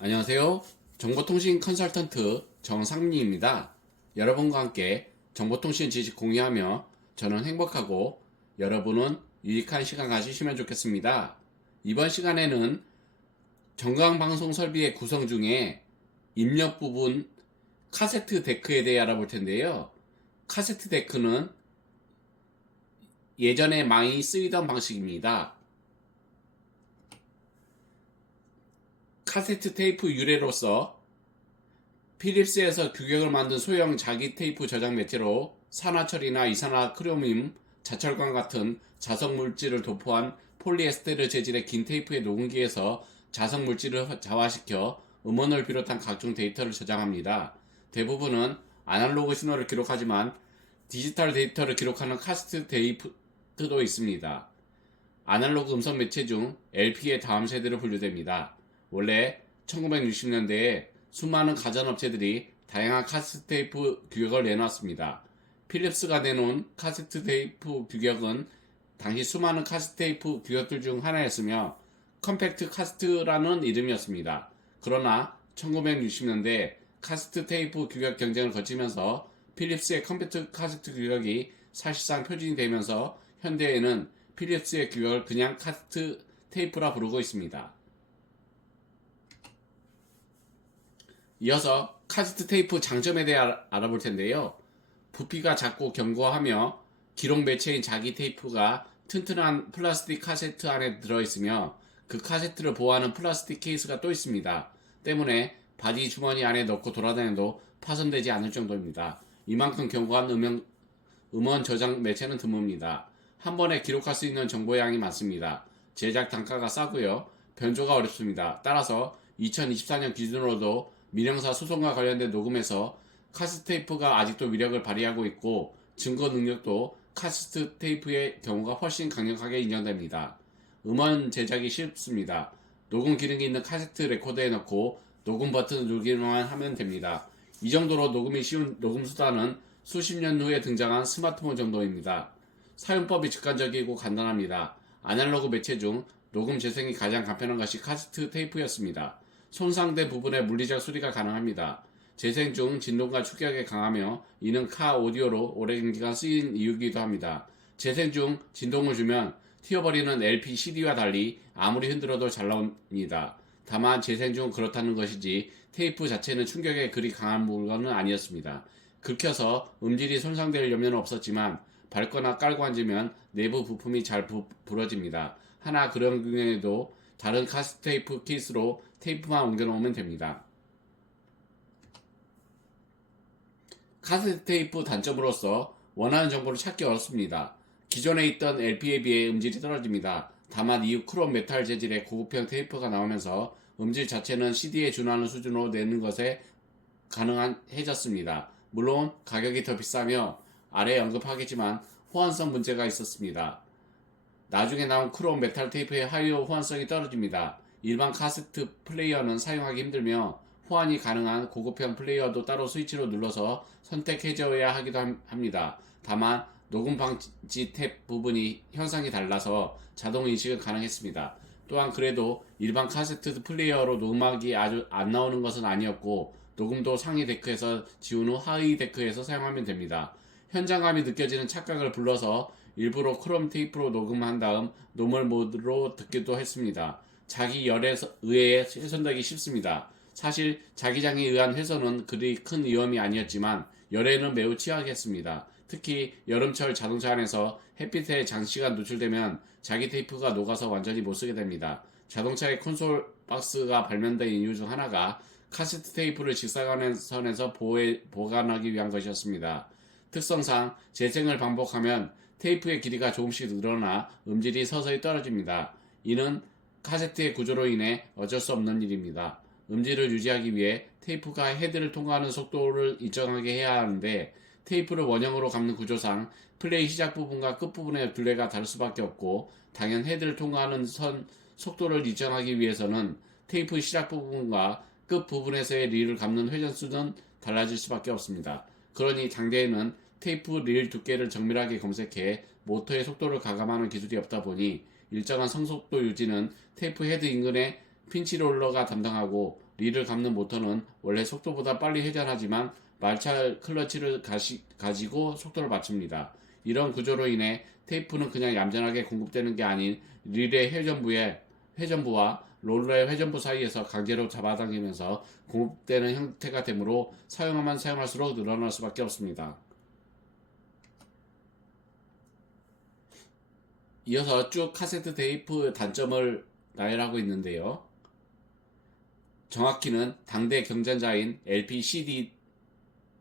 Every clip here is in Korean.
안녕하세요. 정보통신 컨설턴트 정상민입니다. 여러분과 함께 정보통신 지식 공유하며 저는 행복하고 여러분은 유익한 시간 가지시면 좋겠습니다. 이번 시간에는 전광방송 설비의 구성 중에 입력 부분 카세트 데크에 대해 알아볼 텐데요. 카세트 데크는 예전에 많이 쓰이던 방식입니다. 카세트 테이프 유래로서 필립스에서 규격을 만든 소형 자기 테이프 저장 매체로 산화철이나 이산화크로뮴, 자철광 같은 자석 물질을 도포한 폴리에스테르 재질의 긴 테이프의 녹음기에서 자석 물질을 자화시켜 음원을 비롯한 각종 데이터를 저장합니다. 대부분은 아날로그 신호를 기록하지만 디지털 데이터를 기록하는 카세트 테이프도 있습니다. 아날로그 음성 매체 중 LP의 다음 세대로 분류됩니다. 원래 1960년대에 수많은 가전업체들이 다양한 카세트 테이프 규격을 내놨습니다. 필립스가 내놓은 카세트 테이프 규격은 당시 수많은 카세트 테이프 규격들 중 하나였으며 컴팩트 카세트라는 이름이었습니다. 그러나 1960년대 카세트 테이프 규격 경쟁을 거치면서 필립스의 컴팩트 카세트 규격이 사실상 표준이 되면서 현대에는 필립스의 규격을 그냥 카세트 테이프라 부르고 있습니다. 이어서 카세트 테이프 장점에 대해 알아볼 텐데요. 부피가 작고 견고하며 기록 매체인 자기 테이프가 튼튼한 플라스틱 카세트 안에 들어있으며 그 카세트를 보호하는 플라스틱 케이스가 또 있습니다. 때문에 바지 주머니 안에 넣고 돌아다녀도 파손되지 않을 정도입니다. 이만큼 견고한 음원 저장 매체는 드뭅니다. 한 번에 기록할 수 있는 정보량이 많습니다. 제작 단가가 싸고요. 변조가 어렵습니다. 따라서 2024년 기준으로도 민형사 소송과 관련된 녹음에서 카세트 테이프가 아직도 위력을 발휘하고 있고 증거 능력도 카세트 테이프의 경우가 훨씬 강력하게 인정됩니다. 음원 제작이 쉽습니다. 녹음 기능이 있는 카세트 레코더에 넣고 녹음 버튼을 누르기만 하면 됩니다. 이 정도로 녹음이 쉬운 녹음 수단은 수십 년 후에 등장한 스마트폰 정도입니다. 사용법이 직관적이고 간단합니다. 아날로그 매체 중 녹음 재생이 가장 간편한 것이 카세트 테이프였습니다. 손상된 부분의 물리적 수리가 가능합니다. 재생 중 진동과 충격에 강하며 이는 카 오디오로 오랜 기간 쓰인 이유이기도 합니다. 재생 중 진동을 주면 튀어버리는 LP, CD와 달리 아무리 흔들어도 잘 나옵니다. 다만 재생 중 그렇다는 것이지 테이프 자체는 충격에 그리 강한 물건은 아니었습니다. 긁혀서 음질이 손상될 염려는 없었지만 밟거나 깔고 앉으면 내부 부품이 잘 부러집니다. 하나 그런 경우에도 다른 카세트 테이프 케이스로 테이프만 옮겨놓으면 됩니다. 카세트 테이프 단점으로서 원하는 정보를 찾기 어렵습니다. 기존에 있던 LP에 비해 음질이 떨어집니다. 다만 이후 크롬 메탈 재질의 고급형 테이프가 나오면서 음질 자체는 CD에 준하는 수준으로 내는 것에 가능해졌습니다. 물론 가격이 더 비싸며 아래에 언급하겠지만 호환성 문제가 있었습니다. 나중에 나온 크롬 메탈 테이프의 하이어 호환성이 떨어집니다. 일반 카세트 플레이어는 사용하기 힘들며 호환이 가능한 고급형 플레이어도 따로 스위치로 눌러서 선택해줘야 하기도 합니다. 다만 녹음 방지 탭 부분이 형상이 달라서 자동 인식은 가능했습니다. 또한 그래도 일반 카세트 플레이어로 녹음하기 아주 안 나오는 것은 아니었고 녹음도 상위 데크에서 지운 후 하위 데크에서 사용하면 됩니다. 현장감이 느껴지는 착각을 불러서 일부러 크롬 테이프로 녹음한 다음 노멀 모드로 듣기도 했습니다. 자기 열에 의해 훼손되기 쉽습니다. 사실 자기장에 의한 훼손은 그리 큰 위험이 아니었지만 열에는 매우 취약했습니다. 특히 여름철 자동차 안에서 햇빛에 장시간 노출되면 자기 테이프가 녹아서 완전히 못쓰게 됩니다. 자동차의 콘솔 박스가 발명된 이유 중 하나가 카세트 테이프를 직사광선에서 보관하기 위한 것이었습니다. 특성상 재생을 반복하면 테이프의 길이가 조금씩 늘어나 음질이 서서히 떨어집니다. 이는 카세트의 구조로 인해 어쩔 수 없는 일입니다. 음질을 유지하기 위해 테이프가 헤드를 통과하는 속도를 일정하게 해야 하는데 테이프를 원형으로 감는 구조상 플레이 시작 부분과 끝 부분의 둘레가 다를 수밖에 없고 당연 헤드를 통과하는 선 속도를 일정하기 위해서는 테이프 시작 부분과 끝 부분에서의 릴을 감는 회전수는 달라질 수밖에 없습니다. 그러니 당대에는 테이프 릴 두께를 정밀하게 검색해 모터의 속도를 가감하는 기술이 없다 보니 일정한 성속도 유지는 테이프 헤드 인근의 핀치롤러가 담당하고 리를 감는 모터는 원래 속도보다 빨리 회전하지만 마찰 클러치를 가지고 속도를 맞춥니다. 이런 구조로 인해 테이프는 그냥 얌전하게 공급되는 게 아닌 릴의 회전부와 롤러의 회전부 사이에서 강제로 잡아당기면서 공급되는 형태가 되므로 사용하면 사용할수록 늘어날 수밖에 없습니다. 이어서 쭉 카세트 테이프 단점을 나열하고 있는데요. 정확히는 당대 경쟁자인 LP, CD,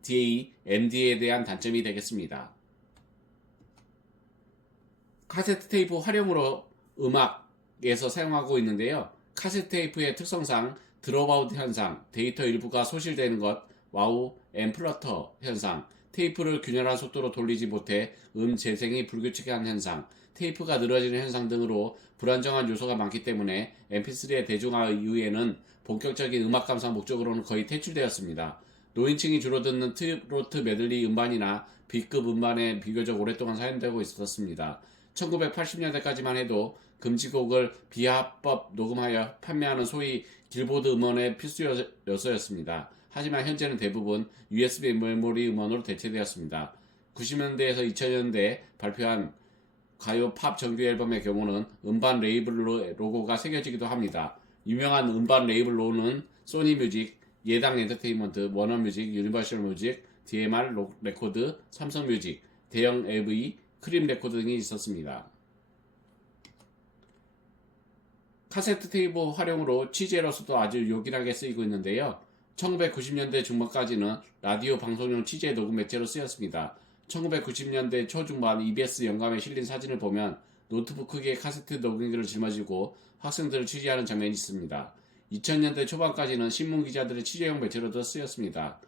DA, MD에 대한 단점이 되겠습니다. 카세트 테이프 활용으로 음악에서 사용하고 있는데요. 카세트 테이프의 특성상 드롭아웃 현상, 데이터 일부가 소실되는 것, 와우, 앰플러터 현상, 테이프를 균열한 속도로 돌리지 못해 재생이 불규칙한 현상, 테이프가 늘어지는 현상 등으로 불안정한 요소가 많기 때문에 MP3의 대중화 이후에는 본격적인 음악 감상 목적으로는 거의 퇴출되었습니다. 노인층이 주로 듣는 트로트 메들리 음반이나 B급 음반에 비교적 오랫동안 사용되고 있었습니다. 1980년대까지만 해도 금지곡을 비합법 녹음하여 판매하는 소위 길보드 음원의 필수 요소였습니다. 하지만 현재는 대부분 USB 메모리 음원으로 대체되었습니다. 90년대에서 2000년대에 발표한 가요 팝 정규 앨범의 경우는 음반 레이블 로고가 새겨지기도 합니다. 유명한 음반 레이블로는 소니 뮤직, 예당 엔터테인먼트, 워너 뮤직, 유니버셜 뮤직, DMR 레코드, 삼성 뮤직, 대형 AV, 크림 레코드 등이 있었습니다. 카세트 테이프 활용으로 취재로서도 아주 요긴하게 쓰이고 있는데요. 1990년대 중반까지는 라디오 방송용 취재 녹음 매체로 쓰였습니다. 1990년대 초중반 EBS 영감에 실린 사진을 보면 노트북 크기의 카세트 녹음기를 짊어지고 학생들을 취재하는 장면이 있습니다. 2000년대 초반까지는 신문 기자들의 취재용 매체로도 쓰였습니다.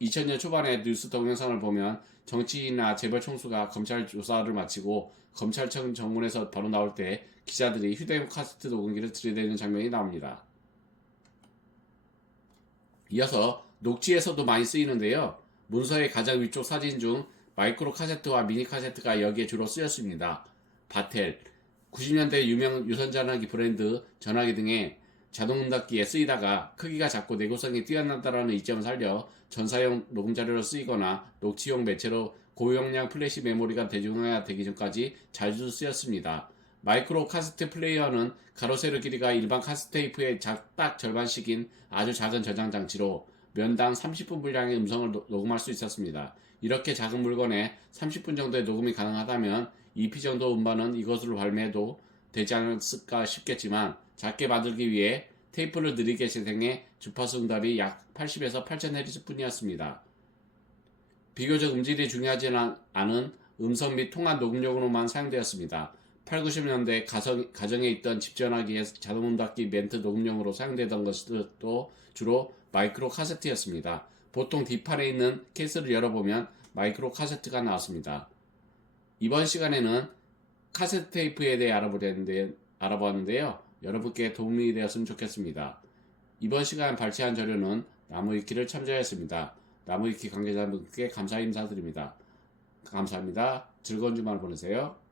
2000년 초반에 뉴스 동영상을 보면 정치인이나 재벌 총수가 검찰 조사를 마치고 검찰청 정문에서 바로 나올 때 기자들이 휴대용 카세트 녹음기를 들이대는 장면이 나옵니다. 이어서 녹취에서도 많이 쓰이는데요. 문서의 가장 위쪽 사진 중 마이크로 카세트와 미니 카세트가 여기에 주로 쓰였습니다. 바텔, 90년대 유명 유선전화기 브랜드 전화기 등의 자동응답기에 쓰이다가 크기가 작고 내구성이 뛰어난다는 이점을 살려 전사용 녹음자료로 쓰이거나 녹취용 매체로 고용량 플래시 메모리가 대중화되기 전까지 자주 쓰였습니다. 마이크로 카세트 플레이어는 가로 세로 길이가 일반 카세트 테이프의 딱 절반씩인 아주 작은 저장 장치로 면당 30분 분량의 음성을 녹음할 수 있었습니다. 이렇게 작은 물건에 30분 정도의 녹음이 가능하다면 EP 정도 음반은 이것으로 발매해도 되지 않았을까 싶겠지만 작게 만들기 위해 테이프를 느리게 재생해 주파수 응답이 약 80에서 8000Hz 뿐이었습니다. 비교적 음질이 중요하지 않은 음성 및 통화 녹음용으로만 사용되었습니다. 8, 90년대 가정에 있던 집전화기의 자동응답기 멘트 녹음용으로 사용되던 것도 주로 마이크로 카세트였습니다. 보통 뒷판에 있는 케이스를 열어보면 마이크로 카세트가 나왔습니다. 이번 시간에는 카세트 테이프에 대해 알아봤는데요. 여러분께 도움이 되었으면 좋겠습니다. 이번 시간 발췌한 자료는 나무위키를 참조하였습니다. 나무위키 관계자분께 감사 인사드립니다. 감사합니다. 즐거운 주말 보내세요.